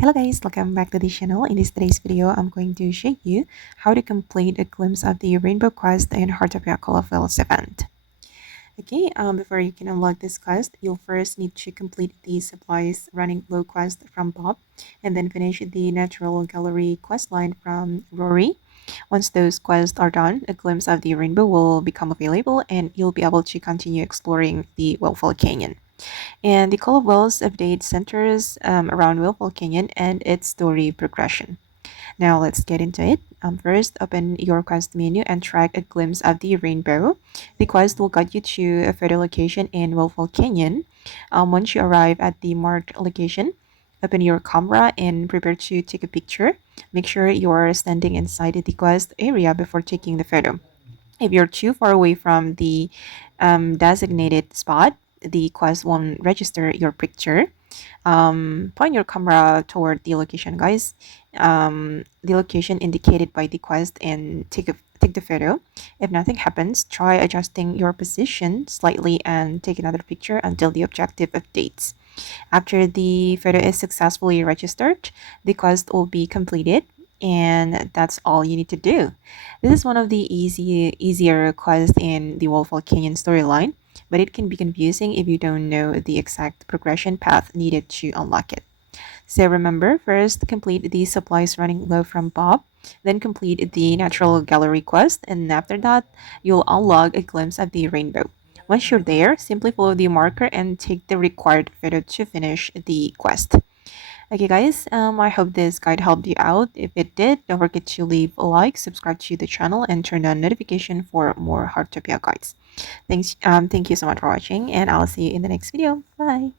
Hello guys, welcome back to the channel. In today's video, I'm going to show you how to complete a glimpse of the Rainbow Quest in Heartopia Colorful's event. Okay, before you can unlock this quest, you'll first need to complete the supplies running low quest from Bob, and then finish the natural gallery quest line from Rory. Once those quests are done, a glimpse of the rainbow will become available, and you'll be able to continue exploring the Wellfall Canyon. And the Call of Wells update centers around Wellfall Canyon and its story progression. Now let's get into it. First, open your quest menu and track a glimpse of the rainbow. The quest will guide you to a photo location in Wellfall Canyon. Once you arrive at the marked location, open your camera and prepare to take a picture. Make sure you're standing inside the quest area before taking the photo. If you're too far away from the designated spot, the quest won't register your picture. Point your camera toward the location, guys. The location indicated by the quest, and take the photo. If nothing happens, try adjusting your position slightly and take another picture until the objective updates. After the photo is successfully registered, the quest will be completed, and that's all you need to do. This is one of the easier quests in the Wellfall Canyon storyline, but it can be confusing if you don't know the exact progression path needed to unlock it. So remember, first complete the supplies running low from Bob, then complete the natural gallery quest, and after that, you'll unlock a glimpse of the rainbow. Once you're there, simply follow the marker and take the required photo to finish the quest. Okay, guys, I hope this guide helped you out. If it did, don't forget to leave a like, subscribe to the channel, and turn on notification for more Heartopia guides. Thank you so much for watching, and I'll see you in the next video. Bye.